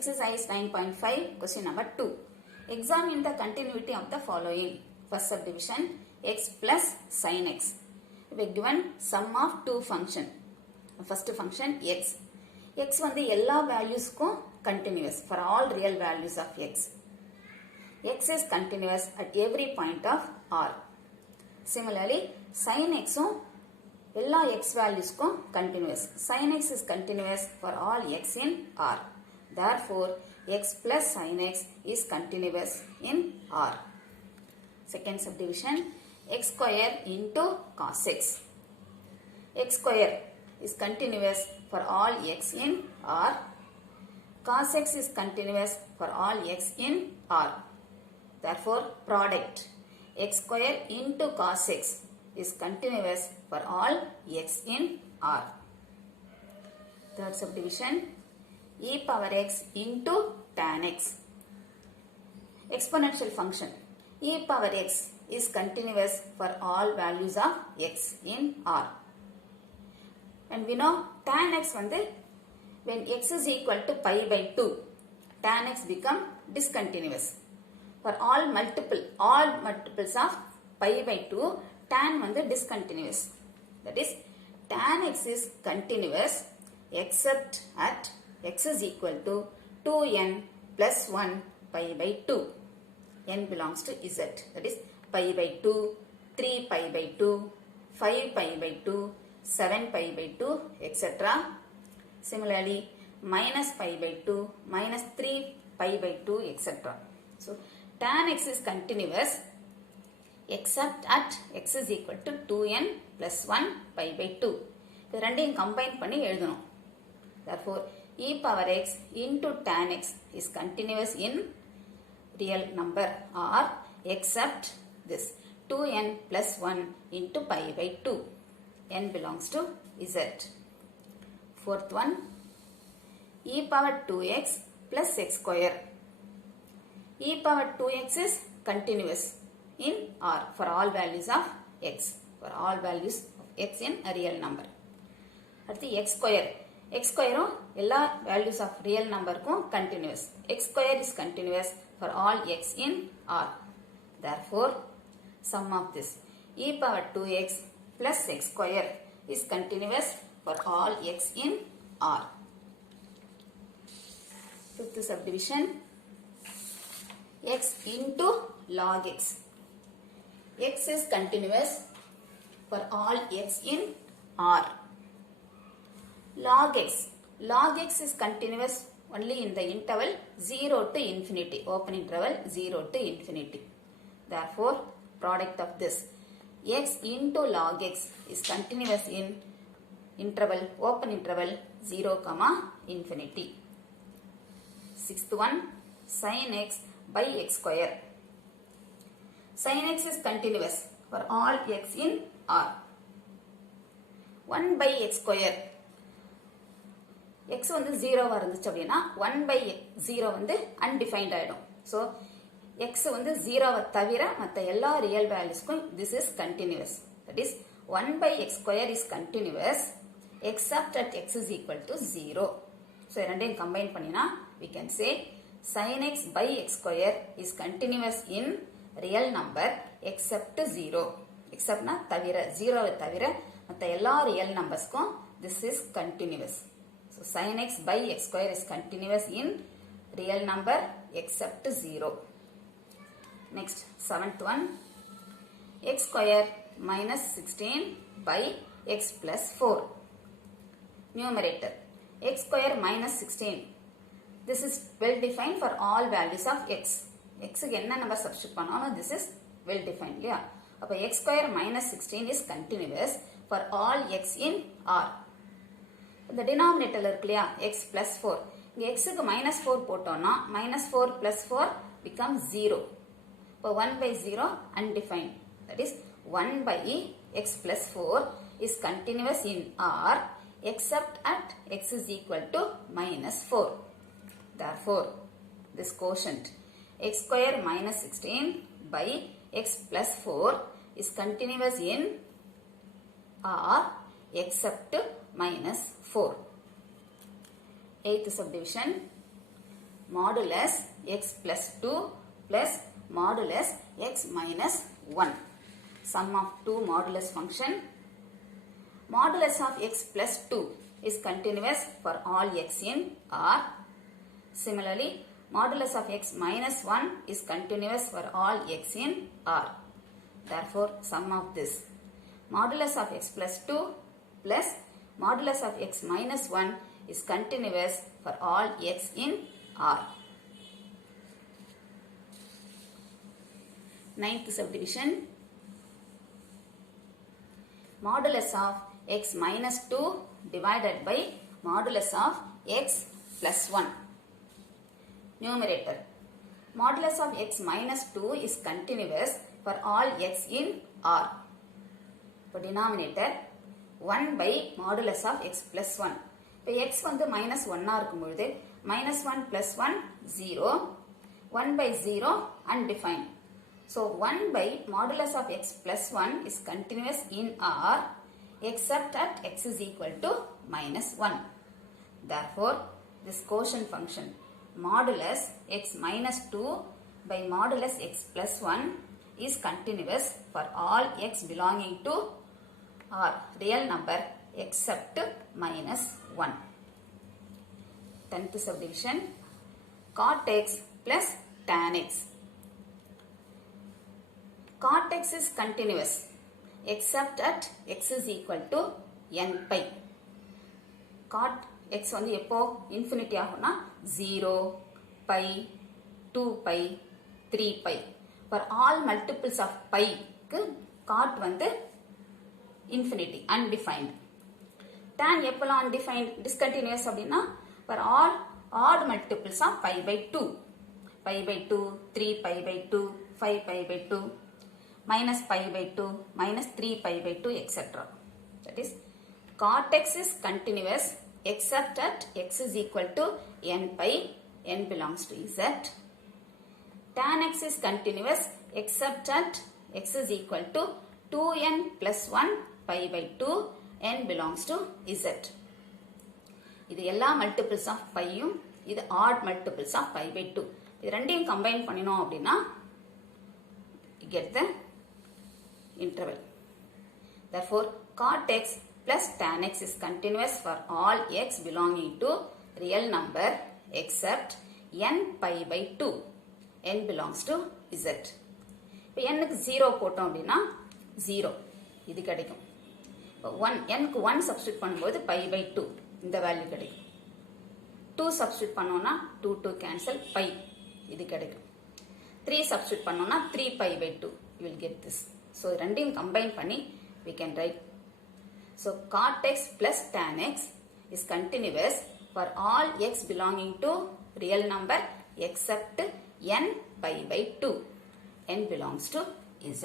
Exercise 9.5, question number 2. Examine the continuity of the following. First subdivision, x plus sin x. We are given sum of two function. First function x. X வந்து எல்லா valuesக்கும் continuous for all real values of x. X is continuous at every point of R. Similarly, sin x எல்லா x valuesக்கும் continuous. Sin x is continuous for all x in R. Therefore, x plus sin x is continuous in R. Second subdivision, x square into cos x. X square is continuous for all x in R. Cos x is continuous for all x in R. Therefore, product x square into cos x is continuous for all x in R. Third subdivision, e power x into tan x. Exponential function e power x is continuous for all values of x in R. And we know tan x வந்து when x is equal to pi by 2, tan x become discontinuous. For all multiples of pi by 2, tan வந்து discontinuous. That is, tan x is continuous except at x is equal to 2n plus 1 pi by 2. N belongs to z. That is pi by 2, 3 pi by 2, 5 pi by 2, 7 pi by 2, etc. Similarly, minus pi by 2, minus 3 pi by 2, etc. So, tan x is continuous except at x is equal to 2n plus 1 pi by 2. இது ரெண்டையும் combine பண்ணி எழுதணும். Therefore, e power x into tan x is continuous in real number or except this 2n plus 1 into pi by 2. N belongs to z. Fourth one, e power 2x plus x square. E power 2x is continuous in R for all values of x. For all values of x in a real number. அடுத்து x square. X square எல்லா values of real number continuous. X square is continuous for all x in R. Therefore, sum of this e power 2x plus x square is continuous for all x in R. Fifth subdivision, x into log x. X is continuous for all x in R. Log x. Log x is continuous only in the interval 0 to infinity. Open interval 0 to infinity. Therefore, product of this x into log x is continuous in interval, open interval 0, infinity. Sixth one, sin x by x square. Sin x is continuous for all x in R. 1 by x square. x வந்து 0 இருந்துச்சு அப்படின்னா 1 by 0 வந்து undefined ஆயிடும். So, x வந்து 0 தவிர மற்ற எல்லா real valuesக்கும் this is continuous. That is, 1 by x square is continuous except at x is equal to 0. So, ரெண்டையும் combine பண்ணினா we can say sin x by x square is continuous in real number except 0. Except na தவிர 0 தவிர மற்ற எல்லா real numbersக்கும் this is continuous. So, sin x by x square is continuous in real number except 0. Next, seventh one, x square minus 16 by x plus 4. Numerator, x square minus 16. This is well defined for all values of x. X க்கு என்ன number substitute பண்ணாலும் this is well defined. இல்லையா? அப்போ x square minus 16 is continuous for all x in R. இந்த denominator இருக்கு இல்லையா x plus 4. இங்க x க்கு minus 4 போட்டோம்னா minus 4 plus 4 becomes 0. இப்போ 1 by 0 undefined. That is 1 by x plus 4 is continuous in R except at x is equal to minus 4. Therefore, this quotient x square minus 16 by x plus 4 is continuous in R except minus 4. Eighth subdivision, modulus x plus 2 plus modulus x minus 1. Sum of two modulus function. Modulus of x plus 2 is continuous for all x in R. Similarly, modulus of x minus 1 is continuous for all x in R. Therefore, sum of this modulus of x plus 2 plus modulus of x minus 1 is continuous for all x in R. Ninth subdivision. Modulus of x minus 2 divided by modulus of x plus 1. Numerator. Modulus of x minus 2 is continuous for all x in R. For denominator 1 by modulus of x plus 1. இப்போ x வந்து minus 1 இருக்கும் பொழுது minus 1 plus 1 0, 1 by 0 undefined. So 1 by modulus of x plus 1 is continuous in R except at x is equal to minus 1. Therefore, this quotient function modulus x minus 2 by modulus x plus 1 is continuous for all x belonging to R, real number except minus 1. 10th subdivision. Cot x plus tan x. Cot x is continuous except at x is equal to n pi. Cot x வந்து எப்போ infinity ஆகும்னா 0, pi, 2 pi, 3 pi. For all multiples of pi க்கு cot வந்து infinity, undefined. Tan எப்போலாம் undefined, discontinuous அப்படின்னா for all odd multiples of pi by 2. Pi by 2, 3 pi by 2, 5 pi by 2, minus pi by 2, minus 3 pi by 2, etc. That is, cot x is continuous except at x is equal to n pi, n belongs to z. Tan x is continuous except at x is equal to 2n plus 1 pi by 2, n belongs to z. இது எல்லா multiples of pi யும், இது odd multiples of pi by 2. இது ரெண்டையும் combine பண்ணினோம் அப்படின்னா you get the interval. Therefore, cot x plus tan x is continuous for all x belonging to real number except n pi by 2. n belongs to z. இப்போ n க்கு 0 போட்டோம் அப்படின்னா 0 இது கிடைக்கும். இப்போ 1 n க்கு 1 சப்ஸ்டிட்யூட் பண்ணும்போது pi by 2 இந்த வேல்யூ கிடைக்கும். 2 சப்ஸ்டிட்யூட் பண்ணோம்னா 2 2 கேன்சல் pi இது கிடைக்கும். 3 சப்ஸ்டிட்யூட் பண்ணோம்னா 3 pi by 2 you will get this. So ரெண்டையும் combine பண்ணி we can write. So cot x plus tan x is continuous for all x belonging to real number except n pi by 2. n belongs to z.